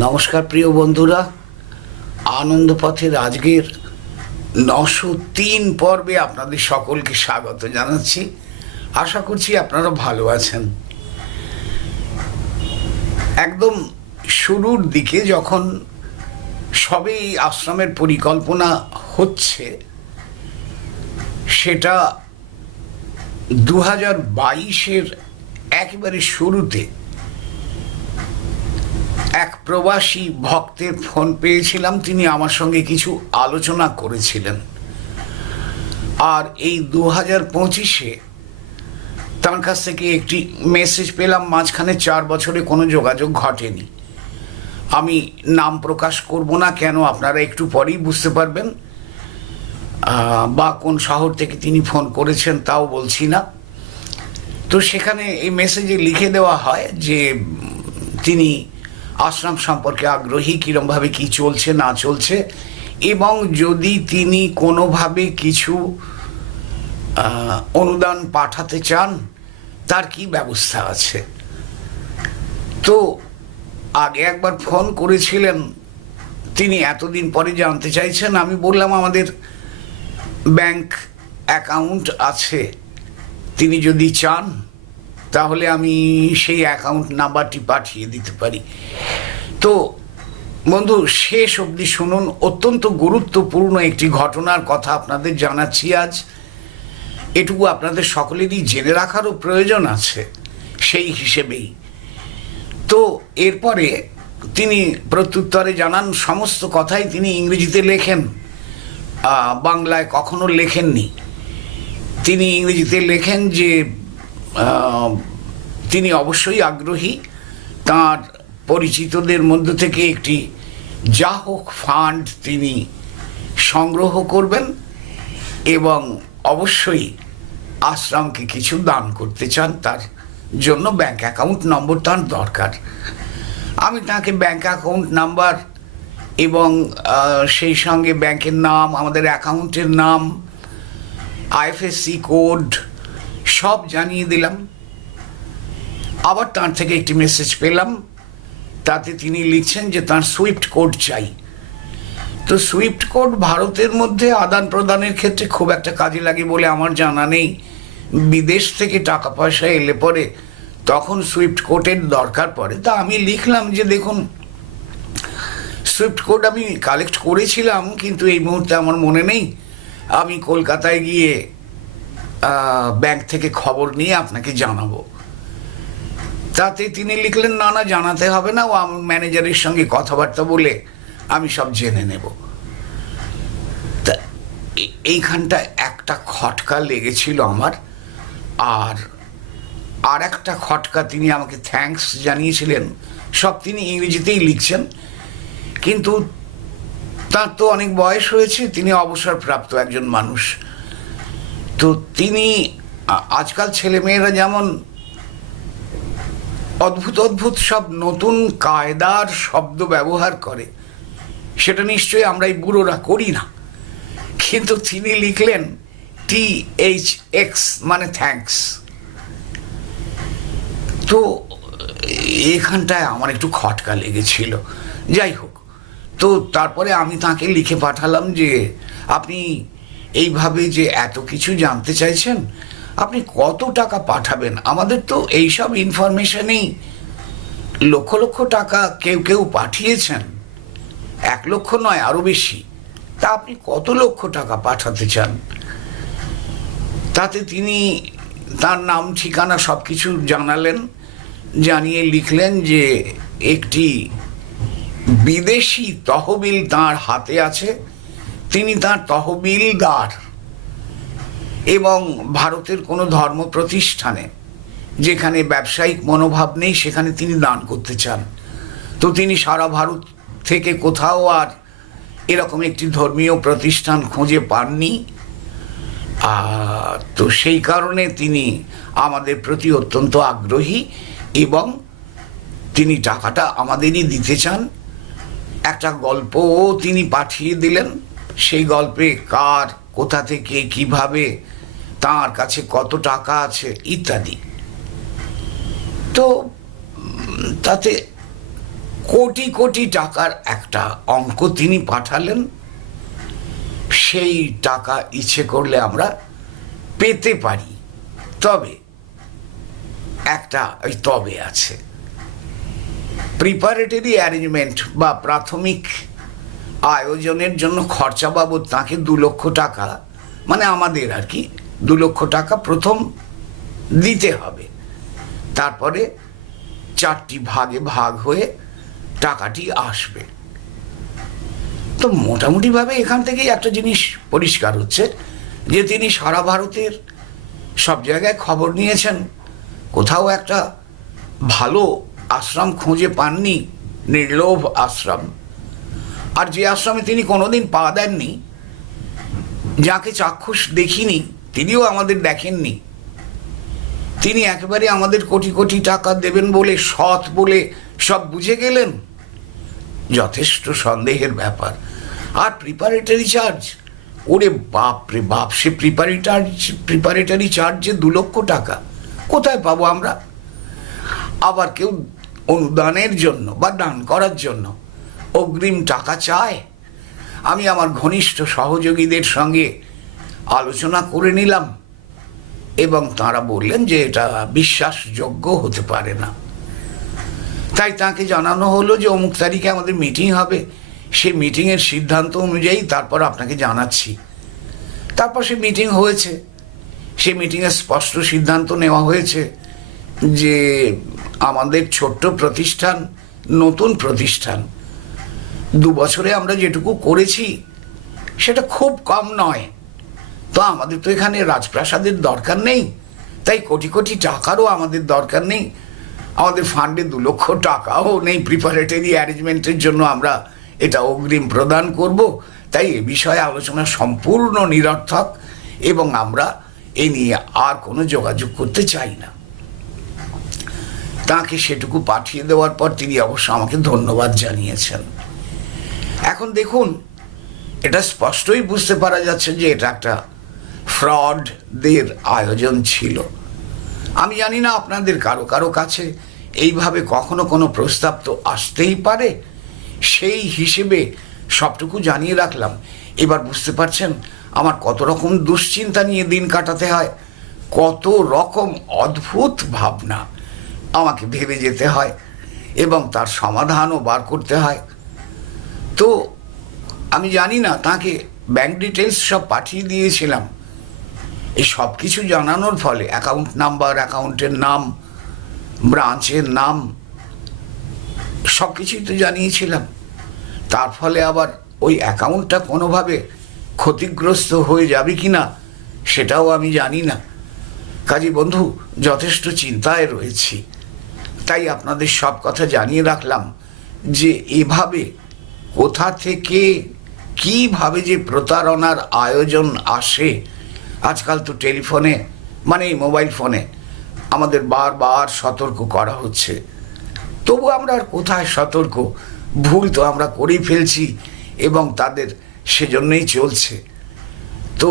নমস্কার প্রিয় বন্ধুরা আনন্দপথের আজকের নশো তিন পর্বে আপনাদের সকলকে স্বাগত জানাচ্ছি। আশা করছি আপনারা ভালো আছেন। একদম শুরুর দিকে যখন সবে এই আশ্রমের পরিকল্পনা হচ্ছে, সেটা দু হাজার বাইশের একেবারে শুরুতে এক প্রবাসী ভক্তের ফোন পেয়েছিলাম, তিনি আমার সঙ্গে কিছু আলোচনা করেছিলেন। আর এই দু হাজার পঁচিশে তার কাছ থেকে একটি মেসেজ পেলাম, মাঝখানে চার বছরে কোনো যোগাযোগ ঘটেনি। আমি নাম প্রকাশ করব না কেন, আপনারা একটু পরেই বুঝতে পারবেন। বা কোন শহর থেকে তিনি ফোন করেছেন তাও বলছি না। তো সেখানে এই মেসেজে লিখে দেওয়া হয় যে, তিনি আশ্রম সম্পর্কে আগ্রহী কীরমভাবে কি চলছে, না চলছে, এবং যদি তিনি কোনোভাবে কিছু অনুদান পাঠাতে চান, তার কি ব্যবস্থা আছে? তো আগে একবার ফোন করেছিলেন, তিনি এতদিন পরে জানতে চাইছেন, আমি বললাম আমাদের ব্যাংক অ্যাকাউন্ট আছে, তিনি যদি চান তাহলে আমি সেই অ্যাকাউন্ট নাম্বারটি পাঠিয়ে দিতে পারি। তো বন্ধু, শেষ অবধি শুনুন, অত্যন্ত গুরুত্বপূর্ণ একটি ঘটনার কথা আপনাদের জানাচ্ছি আজ। এটুকু আপনাদের সকলেরই জেনে রাখারও প্রয়োজন আছে, সেই হিসেবেই। তো এরপরে তিনি প্রত্যুত্তরে জানান, সমস্ত কথাই তিনি ইংরেজিতে লেখেন। বাংলায় কখনো লেখেননি। তিনি ইংরেজিতে লেখেন যে তিনি অবশ্যই আগ্রহী। তার পরিচিতদের মধ্য থেকে একটি যা হোক ফান্ড তিনি সংগ্রহ করবেন এবং অবশ্যই আশ্রমকে কিছু দান করতে চান, তার জন্য ব্যাংক অ্যাকাউন্ট নম্বর তার দরকার। আমি তাকে ব্যাংক অ্যাকাউন্ট নাম্বার এবং সেই সঙ্গে ব্যাংকের নাম, আমাদের অ্যাকাউন্টের নাম, আইএফএসসি কোড সব জানিয়ে দিলাম। আবার তার থেকে একটি মেসেজ পেলাম। তাতে তিনি লিখছেন যে তার সুইফট কোড চাই। তো সুইফট কোড ভারতের মধ্যে আদান প্রদানের ক্ষেত্রে খুব একটা কাজে লাগে বলে আমার জানা নেই। বিদেশ থেকে টাকা পয়সা এলে পরে তখন সুইফট কোডের দরকার পড়ে। তা আমি লিখলাম যে দেখুন, সুইফট কোড আমি কালেক্ট করেছিলাম, কিন্তু এই মুহূর্তে আমার মনে নেই। আমি কলকাতায় গিয়ে ব্যাংক থেকে খবর নিয়ে আপনাকে জানাব। তাতে তিনি লিখলেন, না না, জানাতে হবে না, ও আমার ম্যানেজারের সঙ্গে কথাবার্তা বলে আমি সব জেনে নেব। তা এইখানটা একটা খটকা লেগেছিল আমার, আর আর একটা খটকা তিনি আমাকে থ্যাঙ্কস জানিয়েছিলেন, সব তিনি ইংরেজিতেই লিখছেন। কিন্তু তার তো অনেক বয়স হয়েছে, তিনি অবসরপ্রাপ্ত একজন মানুষ। তো তিনি আজকাল ছেলেমেয়েরা যেমন অদ্ভুত অদ্ভুত সব নতুন কায়দার শব্দ ব্যবহার করে, সেটা নিশ্চয়ই আমরা এই বুড়োরা করি না। কিন্তু তিনি লিখলেন টি এইচ এক্স মানে থ্যাঙ্কস। তো এখানটায় আমার একটু খটকা লেগেছিল। যাই হোক, তো তারপরে আমি তাকে লিখে পাঠালাম যে, আপনি এইভাবে যে এত কিছু জানতে চাইছেন, আপনি কত টাকা পাঠাবেন? আমাদের তো এইসব ইনফরমেশনেই লক্ষ লক্ষ টাকা কেউ কেউ পাঠিয়েছেন। এক লক্ষ নয় আরও বেশি। তা আপনি কত লক্ষ টাকা পাঠাতে চান? তাতে তিনি তার নাম, ঠিকানা সব কিছু জানালেন, জানিয়ে লিখলেন যে একটি বিদেশি তহবিল তার হাতে আছে। তিনি তার তহবিলদার এবং ভারতের কোনো ধর্ম প্রতিষ্ঠানে যেখানে ব্যবসায়িক মনোভাব নেই, সেখানে তিনি দান করতে চান। তো তিনি সারা ভারত থেকে কোথাও আর এরকম একটি ধর্মীয় প্রতিষ্ঠান খুঁজে পাননি। তো সেই কারণে তিনি আমাদের প্রতি অত্যন্ত আগ্রহী এবং তিনি টাকাটা আমাদেরই দিতে চান। একটা গল্পও তিনি পাঠিয়ে দিলেন। সেই গল্পে কার, কোথা থেকে, কীভাবে, তার কাছে কত টাকা আছে, ইত্যাদি। তো তাতে কোটি কোটি টাকার একটা অঙ্ক তিনি পাঠালেন। সেই টাকা ইচ্ছে করলে আমরা পেতে পারি। তবে, একটা ওই তবে আছে। প্রিপারেটরি অ্যারেঞ্জমেন্ট বা প্রাথমিক আয়োজনের জন্য খরচা বাবদ তাকে দু লক্ষ টাকা মানে আমাদের আর কি, দু লক্ষ টাকা প্রথম দিতে হবে। তারপরে চারটি ভাগে ভাগ হয়ে টাকাটি আসবে। তো মোটামুটিভাবে এখান থেকেই একটা জিনিস পরিষ্কার হচ্ছে, যে তিনি সারা ভারতের সব জায়গায় খবর নিয়েছেন। কোথাও একটা ভালো আশ্রম খুঁজে পাননি, নির্লোভ আশ্রম। আর যে আশ্রমে তিনি কোনোদিন পা দেননি, যাকে চাক্ষুষ দেখিনি, তিনিও আমাদের দেখেননি। তিনি একেবারে আমাদের কোটি কোটি টাকা দেবেন বলে, সৎ বলে সব বুঝে গেলেন? যথেষ্ট সন্দেহের ব্যাপার। আর প্রিপারেটারি চার্জ ওরে বাপ রে বাপ, সে প্রিপারেটার প্রিপারেটারি চার্জে দু লক্ষ টাকা। কোথায় পাবো আমরা? আবার কেউ অনুদানের জন্য বা দান করার জন্য অগ্রিম টাকা চায়? আমি আমার ঘনিষ্ঠ সহযোগীদের সঙ্গে আলোচনা করে নিলাম এবং তারা বললেন যে এটা বিশ্বাসযোগ্য হতে পারে না। তাই তাকে জানানো হলো যে অমুক তারিখে আমাদের মিটিং হবে। সেই মিটিংয়ের সিদ্ধান্ত অনুযায়ী তারপর আপনাকে জানাচ্ছি। তারপর সে মিটিং হয়েছে। সে মিটিংয়ে স্পষ্ট সিদ্ধান্ত নেওয়া হয়েছে যে আমাদের ছোট্ট প্রতিষ্ঠান নতুন প্রতিষ্ঠান দু বছরে আমরা যেটুকু করেছি, সেটা খুব কম নয়। তো আমাদের তো এখানে রাজপ্রাসাদের দরকার নেই। তাই কোটি কোটি টাকারও আমাদের দরকার নেই। আমাদের ফান্ডে দু লক্ষ টাকাও নেই প্রিপারেটরি অ্যারেঞ্জমেন্টের জন্য আমরা এটা অগ্রিম প্রদান করব। তাই এ বিষয়ে আলোচনা সম্পূর্ণ নিরর্থক এবং আমরা এ নিয়ে আর কোনো যোগাযোগ করতে চাই না। তাকে সেটুকু পাঠিয়ে দেওয়ার পর তিনি অবশ্য আমাকে ধন্যবাদ জানিয়েছেন। এখন দেখুন, এটা স্পষ্টই বুঝতে পারা যাচ্ছে যে এটা একটা ফ্রডদের আয়োজন ছিল। আমি জানি না আপনাদের কারও কারও কাছে এইভাবে কখনো কোনো প্রস্তাব তো আসতেই পারে। সেই হিসেবে সবটুকু জানিয়ে রাখলাম। এবার বুঝতে পারছেন, আমার কত রকম দুশ্চিন্তা নিয়ে দিন কাটাতে হয়, কত রকম অদ্ভুত ভাবনা আমাকে ভেবে যেতে হয়, এবং তার সমাধানও বার করতে হয়। তো আমি জানি না, তাকে ব্যাংক ডিটেলস সব পাঠিয়ে দিয়েছিলাম। এই সব কিছু জানানোর ফলে অ্যাকাউন্ট নাম্বার অ্যাকাউন্টের নাম ব্রাঞ্চের নাম, সব কিছুই তো জানিয়েছিলাম। তার ফলে আবার ওই অ্যাকাউন্টটা কোনোভাবে ক্ষতিগ্রস্ত হয়ে যাবে কি না সেটাও আমি জানি না। কাজী বন্ধু, যথেষ্ট চিন্তায় রয়েছি। তাই আপনাদের সব কথা জানিয়ে রাখলাম যে, এভাবে কোথা থেকে কীভাবে যে প্রতারণার আয়োজন আসে, আজকাল তো টেলিফোনে মানে মোবাইল ফোনে, আমাদের বারবার সতর্ক করা হচ্ছে। তবু আমরা আর কোথায় সতর্ক? ভুল তো আমরা করেই ফেলছি এবং তাদের সেজন্যই চলছে। তো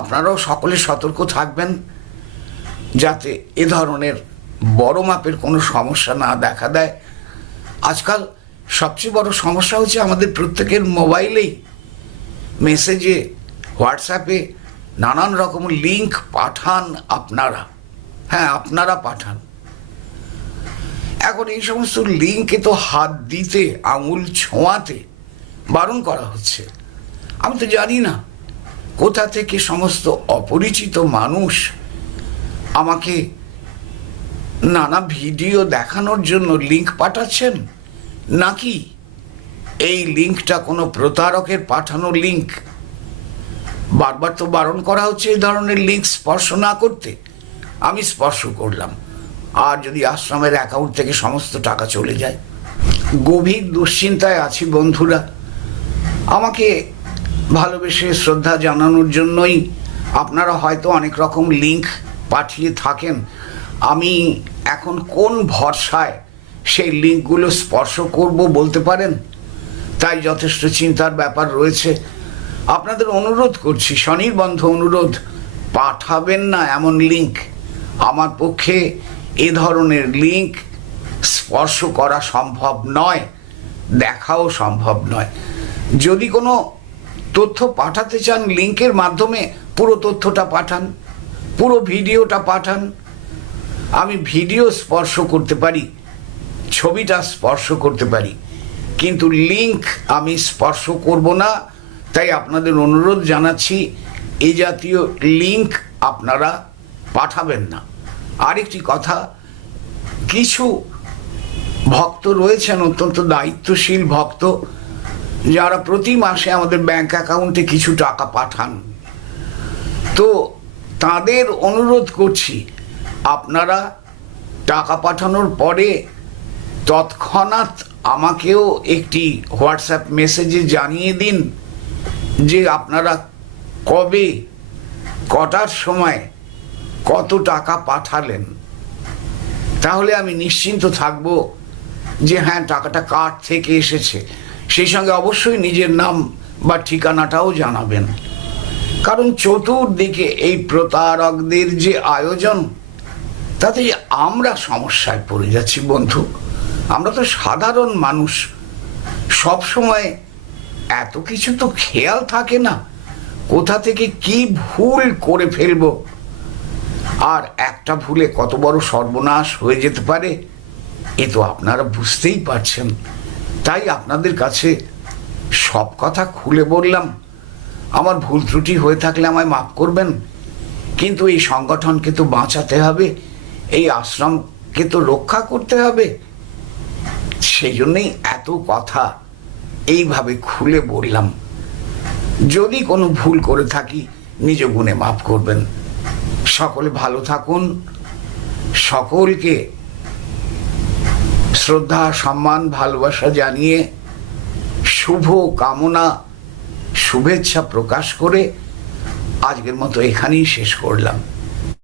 আপনারাও সকলে সতর্ক থাকবেন, যাতে এ ধরনের বড় মাপের কোনো সমস্যা না দেখা দেয়। আজকাল সবচেয়ে বড় সমস্যা হচ্ছে আমাদের প্রত্যেকের মোবাইলেই মেসেজে, হোয়াটসঅ্যাপে নানান রকম লিংক পাঠান আপনারা। হ্যাঁ আপনারা পাঠান। এখন এই সমস্ত লিঙ্কে তো হাত দিতে, আঙুল ছোঁয়াতে বারণ করা হচ্ছে। আমি তো জানি না কোথা থেকে সমস্ত অপরিচিত মানুষ আমাকে নানা ভিডিও দেখানোর জন্য লিঙ্ক পাঠাচ্ছেন। নাকি এই লিঙ্কটা কোনো প্রতারকের পাঠানো লিঙ্ক? বারবার তো বারণ করা হচ্ছে এই ধরনের লিঙ্ক স্পর্শ না করতে। আমি স্পর্শ করলাম। আর যদি আশ্রমের অ্যাকাউন্ট থেকে সমস্ত টাকা চলে যায়? গভীর দুশ্চিন্তায় আছি বন্ধুরা। আমাকে ভালোবেসে শ্রদ্ধা জানানোর জন্যই আপনারা হয়তো অনেক রকম লিঙ্ক পাঠিয়ে থাকেন। আমি এখন কোন ভরসায় সেই লিঙ্কগুলো স্পর্শ করব বলতে পারেন? তাই যথেষ্ট চিন্তার ব্যাপার রয়েছে। আপনাদের অনুরোধ করছি, স্বনির্বন্ধ অনুরোধ, পাঠাবেন না এমন লিঙ্ক। আমার পক্ষে এ ধরনের লিঙ্ক স্পর্শ করা সম্ভব নয়, দেখাও সম্ভব নয়। যদি কোনো তথ্য পাঠাতে চান, লিঙ্কের মাধ্যমে পুরো তথ্যটা পাঠান, পুরো ভিডিওটা পাঠান, আমি ভিডিও স্পর্শ করতে পারি। ছবিটা স্পর্শ করতে পারি। কিন্তু লিংক আমি স্পর্শ করব না। তাই আপনাদের অনুরোধ জানাচ্ছি এই জাতীয় লিংক আপনারা পাঠাবেন না। আরেকটি কথা, কিছু ভক্ত রয়েছেন, অত্যন্ত দায়িত্বশীল ভক্ত, যারা প্রতি মাসে আমাদের ব্যাংক অ্যাকাউন্টে কিছু টাকা পাঠান। তো তাদের অনুরোধ করছি, আপনারা টাকা পাঠানোর পরে তৎক্ষণাৎ আমাকেও একটি হোয়াটসঅ্যাপ মেসেজে জানিয়ে দিন যে আপনারা কবে, কটার সময় কত টাকা পাঠালেন। তাহলে আমি নিশ্চিন্ত থাকব যে হ্যাঁ টাকাটা কার থেকে এসেছে। সেই সঙ্গে অবশ্যই নিজের নাম বা ঠিকানাটাও জানাবেন। কারণ চতুর্দিকে এই প্রতারকদের যে আয়োজন তাতে আমরা সমস্যায় পড়ে যাচ্ছি বন্ধু। আমরা তো সাধারণ মানুষ। সব সময় এত কিছু তো খেয়াল থাকে না। কোথা থেকে কি ভুল করে ফেলব? আর একটা ভুলে কত বড় সর্বনাশ হয়ে যেতে পারে, এ তো আপনারা বুঝতেই পারছেন। তাই আপনাদের কাছে সব কথা খুলে বললাম। আমার ভুল ত্রুটি হয়ে থাকলে আমায় মাফ করবেন। কিন্তু এই সংগঠনকে তো বাঁচাতে হবে, এই আশ্রমকে তো রক্ষা করতে হবে। সেই জন্যই এত কথা এইভাবে খুলে বললাম। যদি কোনো ভুল করে থাকি, নিজ গুণে মাফ করবেন। সকলে ভালো থাকুন। সকলকে শ্রদ্ধা, সম্মান, ভালোবাসা জানিয়ে শুভ কামনা, শুভেচ্ছা প্রকাশ করে আজকের মতো এখানেই শেষ করলাম।